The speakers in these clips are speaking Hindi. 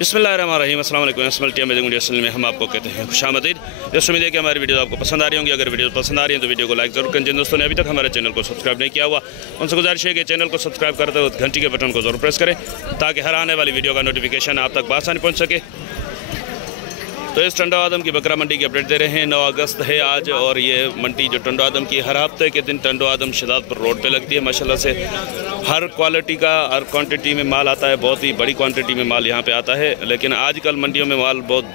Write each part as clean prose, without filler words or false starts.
बिस्मिल्लाहिर्रहमानिर्रहीम। अस्सलाम वालेकुम। एसएमएल अमेजिंग वीडियो में हम आपको कहते हैं खुशामदीद। दोस्तों उम्मीद है कि हमारी वीडियो आपको पसंद आ रही होंगी। अगर वीडियो पसंद आ रही है तो वीडियो को लाइक जरूर करें। जिन दोस्तों ने अभी तक हमारे चैनल को सब्सक्राइब नहीं किया हुआ उनसे गुजारिश है कि चैनल को सब्सक्राइब करते वक्त घंटी के बटन को जरूर प्रेस करें ताकि हर आने वाली वीडियो का नोटिफिकेशन आप तक आसानी पहुँच सके। तो इस टंडो आदम की बकरा मंडी की अपडेट दे रहे हैं। 9 अगस्त है आज और ये मंडी जो टंडो आदम की हर हफ्ते के दिन टंडो आदम शहजादपुर रोड पे लगती है। माशाल्लाह से हर क्वालिटी का हर क्वांटिटी में माल आता है। बहुत ही बड़ी क्वांटिटी में माल यहाँ पे आता है। लेकिन आजकल मंडियों में माल बहुत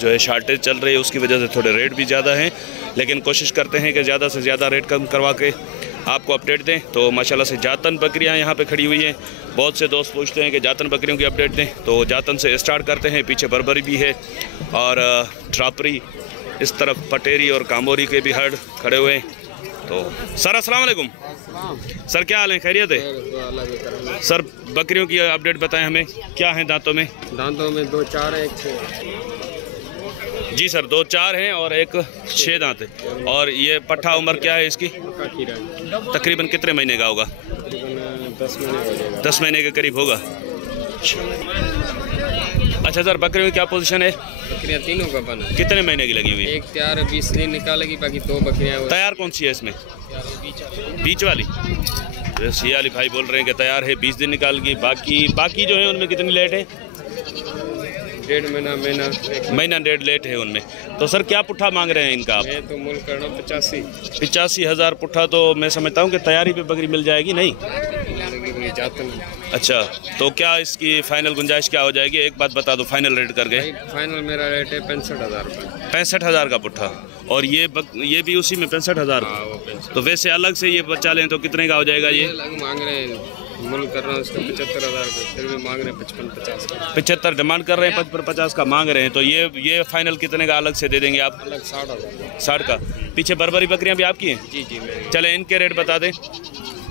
जो है शार्टेज चल रही है, उसकी वजह से थोड़े रेट भी ज़्यादा हैं। लेकिन कोशिश करते हैं कि ज़्यादा से ज़्यादा रेट कम करवा के आपको अपडेट दें। तो माशाल्लाह से जातन बकरियाँ यहाँ पे खड़ी हुई हैं। बहुत से दोस्त पूछते हैं कि जातन बकरियों की अपडेट दें, तो जातन से स्टार्ट करते हैं। पीछे बर्बरी भी है और ट्रापरी, इस तरफ पटेरी और कामोरी के भी हर्ड खड़े हुए हैं। तो सर अस्सलाम वालेकुम। सर क्या हाल है, खैरियत है? सर बकरियों की अपडेट बताएं हमें, क्या है दांतों में? दांतों में 2 4 1 6। जी सर, 2 4 हैं और एक 6 दांत है। और ये पट्ठा उम्र क्या है इसकी? तकरीबन कितने महीने का होगा? 10 महीने के करीब होगा। अच्छा सर, बकरियों में क्या पोजीशन है? बकरियां तीनों का बना। कितने महीने की लगी हुई है? एक तैयार 20 दिन निकालेगी, बाकी 2 बकरियां तैयार कौन सी है इसमें? बीच वाली। ये अली भाई बोल रहे हैं कि तैयार है, 20 दिन निकालेगी। बाकी जो है उनमें कितनी लेट है? 1.5 महीना 1.5 लेट है उनमें। तो सर क्या पुट्ठा मांग रहे हैं इनका आप? मैं तो मूल करना 85 हज़ार पुट्ठा। तो मैं समझता हूँ कि तैयारी पे बकरी मिल जाएगी नहीं? अच्छा, तो क्या इसकी फाइनल गुंजाइश क्या हो जाएगी? एक बात बता दो, फाइनल रेट करके। फाइनल मेरा रेट है 65,000 रुपये। 65,000 का पुट्ठा। और ये भी उसी में 65,000। तो वैसे अलग से ये बच्चा लें तो कितने का हो जाएगा? ये अलग मांग रहे हैं, मूल कर रहा हूँ उसका 75,000 रुपये, फिर भी मांग रहे हैं 55-50 का। 75 डिमांड कर रहे हैं, 55-50 का मांग रहे हैं। तो ये फाइनल कितने का अलग से दे देंगे आप? अलग 60,000। 60 का। पीछे बर्बरी बकरियां भी आपकी हैं? जी जी। चले इनके रेट बता दें।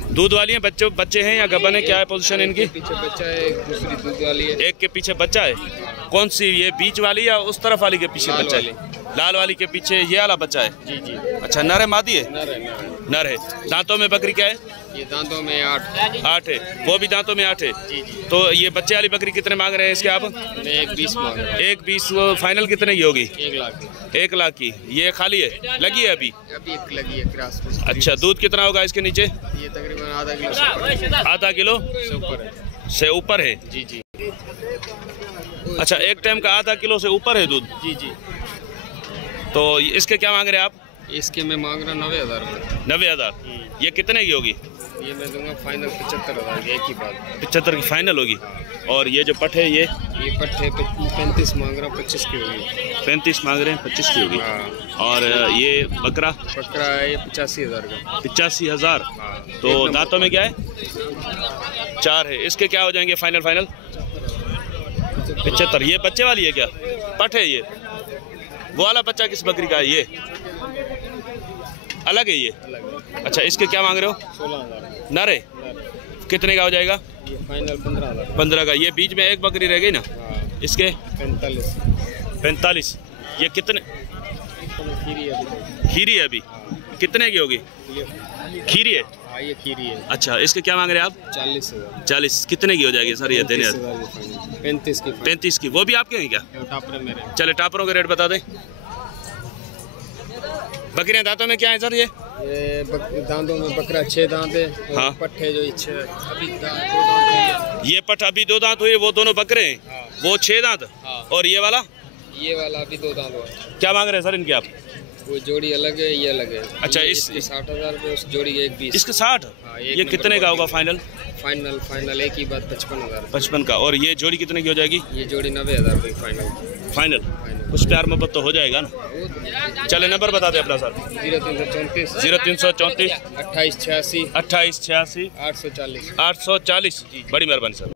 दूध वाली हैं? बच्चे हैं या गबन है? क्या है पोजीशन इनकी? पीछे बच्चा है, एक दूसरी दूध वाली है। एक के पीछे बच्चा है। कौन सी, ये बीच वाली या उस तरफ वाली के पीछे बच्चा है? लाल वाली के पीछे ये वाला बच्चा है। जी जी। अच्छा, नर है मादी है? नर है। दांतों में बकरी क्या है? ये दांतों में 8 है। वो भी दांतों में 8 है। जी जी। तो ये बच्चे वाली बकरी कितने मांग रहे हैं इसके आप? मैं 1.20 मांग रहा हूँ। 1.20। वो फाइनल कितने की होगी? 1 लाख। 1 लाख की। ये खाली है, लगी है अभी? एक लगी है क्रॉस। अच्छा, दूध कितना होगा इसके नीचे? ये तकरीबन आधा किलो से ऊपर है। जी जी। अच्छा, एक टाइम का आधा किलो से ऊपर है दूध? जी जी। तो इसके क्या मांग रहे हैं आप? इसके मैं मांग रहा 90,000 रुपये। 90,000। ये कितने की होगी? ये मैं दूंगा फाइनल 75,000 की, एक ही बात। 75 की फाइनल होगी। और ये जो पट है ये पट है 35 मांग रहा हूँ, 25 की होगी। 35 मांग रहे हैं, 25 की होगी। हाँ। और ये बकरा है, ये 85,000 का। 85,000। हाँ। तो दांतों में क्या है? 4 है। इसके क्या हो जाएंगे फाइनल? 75। ये बच्चे वाली है क्या? पट है ये? वो वाला बच्चा किस बकरी का है? ये अलग है ये? अच्छा, इसके क्या मांग रहे हो? 16,000। नर है? कितने का हो जाएगा? ये फाइनल 15,000। 15 का। ये बीच में एक बकरी रह गई ना? हाँ। इसके 45। ये कितने? खीरी है अभी? कितने की होगी? खीरी है? हाँ, ये खीरी है। अच्छा, इसके क्या मांग रहे हैं आप? 40,000। 40। कितने की हो जाएगी सर ये देने? 35 की। वो भी आपके हैं क्या? टापर मेरे। चले टापरों के रेट बता दें। बकरियां दांतों में क्या है सर? ये दांतों में बकरा 6 दांत है। हाँ। पट्टे जो अभी 2 दांत है। ये पट अभी 2 दांत हुए, वो दोनों बकरे हैं। हाँ। वो 6 दांत। हाँ। और ये वाला अभी 2 दांत हुआ। क्या मांग रहे हैं सर इनके आप? वो जोड़ी अलग है, ये अलग है। अच्छा, इस 60,000 रुपये, उस जोड़ी के 1.20। इसके 60। हाँ, ये कितने का होगा फाइनल? फाइनल एक ही बात 55,000। 55 का। और ये जोड़ी कितने की हो जाएगी? ये जोड़ी 90,000 रुपये फाइनल। कुछ प्यार मोहब्बत तो हो जाएगा ना? चले नंबर बता दें अपना सर। 0334 0334 2886 2886 840। 840। बड़ी मेहरबानी सर।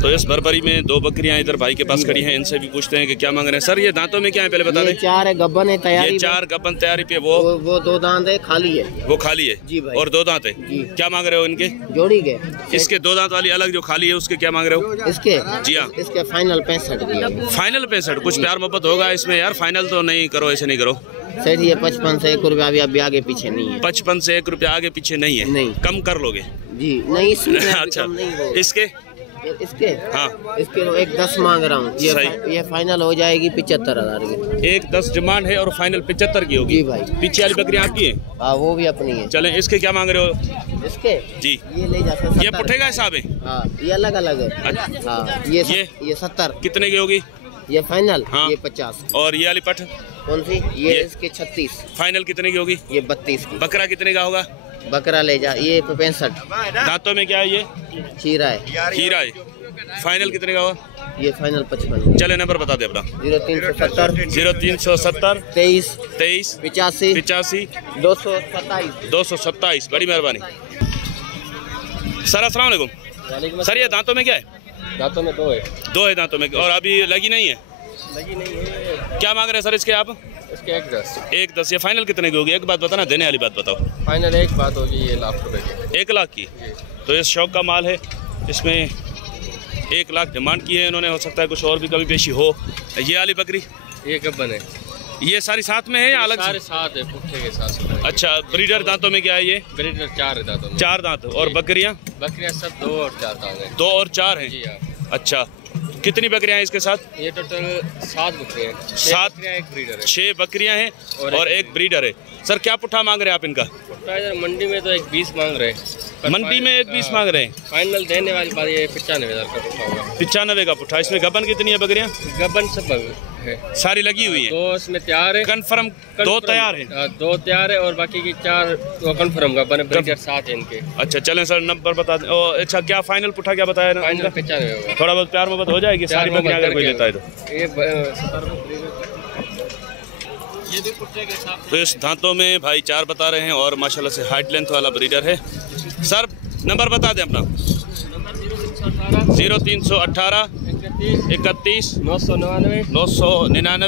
तो इस बर्बरी में 2 बकरियां इधर भाई के पास खड़ी हैं। इनसे भी पूछते हैं कि क्या मांग रहे हैं। सर ये दांतों में क्या है पहले बता दें? 4 गब्बन है तैयारी। ये 4 गब्बन तैयारी पे। वो 2 दांत है, खाली है। वो खाली है जी भाई। और 2 दांत है। क्या मांग रहे हो इनके? जोड़ी के। इसके 2 दांत वाली अलग जो खाली है उसके क्या मांग रहे हो? इसके जी हाँ, इसके फाइनल 65 की। फाइनल 65। कुछ प्यार मोहब्बत होगा इसमें यार? फाइनल तो नहीं करो, ऐसे नहीं करो। सर ये 55 से 1 रुपया अभी आगे पीछे नहीं है। 55 से 1 रुपया आगे पीछे नहीं है? नहीं। कम कर लोगे? जी नहीं, इसमें अच्छा, नहीं होगा। इसके इसके हाँ इसके एक 10 मांग रहा हूँ। ये फाइनल हो जाएगी 75,000 की। 1,10 डिमांड है और फाइनल 75 की होगी। जी भाई। पीछे वाली बकरियाँ आपकी हैं? हाँ वो भी अपनी है। चलें, इसके क्या मांग रहे हो? इसके जी ये ले जा सकते। ये पुट्ठे का हिसाब है? हाँ ये अलग अलग है। हाँ ये 70 कितने की होगी? ये फाइनल। हाँ। ये 50। और ये वाली पठ कौन सी? ये इसके 36। फाइनल कितने की होगी? ये 32 की। बकरा कितने का होगा? बकरा ले जा, ये 65। दांतों में क्या है? ये खीरा है। खीरा है। फाइनल कितने का होगा? ये फाइनल 55। चले नंबर बता दे अपना। 0370 0370 23 23 85 85 227। 227। बड़ी मेहरबानी सर। अस्सलाम वालेकुम। वालेकुम। सर ये दांतों में क्या है? दांतों में 2 है। 2 है दांतों में, और अभी लगी नहीं है? लगी नहीं है। क्या मांग रहे हैं सर इसके आप? इसके 1,10। 1,10। ये फाइनल कितने की होगी? एक बात बताना, देने वाली बात बताओ। फाइनल एक बात होगी, ये लाख रुपए की। 1 लाख की? तो ये शौक का माल है, इसमें 1 लाख डिमांड की है इन्होंने। हो सकता है कुछ और भी कभी पेशी हो। ये वाली बकरी ये गब्बन है। ये सारी साथ में है या अलग? सारे साथ है, पुट्ठे के साथ। अच्छा, ब्रीडर दांतों में क्या है? ये ब्रीडर 4 है दांतों में। 4 दांत। और बकरियां? बकरियां सब 2 और 4 दांत हैं। 2 और 4 हैं। जी हाँ। अच्छा, कितनी बकरियां हैं इसके साथ? ये टोटल 7 बकरियां हैं। 7 बकरियां, एक ब्रीडर है। 6 बकरियां हैं और एक ब्रीडर है। सर क्या पुट्ठा मांग रहे हैं आप इनका? पुट्ठा इधर मंडी में तो 1,20 मांग रहे हैं। मंडी में 1,20 मांग रहे हैं। फाइनल देने वाली बात ये 95,000 का पुट्ठा होगा। 95 का पुट्ठा। इसमें गबन कितनी है बकरियां? गबन सब है, सारी लगी हुई है। 2 इसमें तैयार है। कंफर्म 2 तैयार है? 2 तैयार है और बाकी की 4 तो कंफर्म गबन है। ब्रीडर 7 है इनके। अच्छा चलें सर, नंबर बता दें। अच्छा, क्या फाइनल पुट्ठा क्या बताया ना? फाइनल 95 होगा। थोड़ा बहुत प्यार मोहब्बत हो जाएगी सारी बकरियां अगर कोई लेता है तो? तो इस दांतों में भाई 4 बता रहे हैं और माशाल्लाह से हाइट लेंथ वाला ब्रीडर है। सर नंबर बता दें अपना। 0318 31 999 999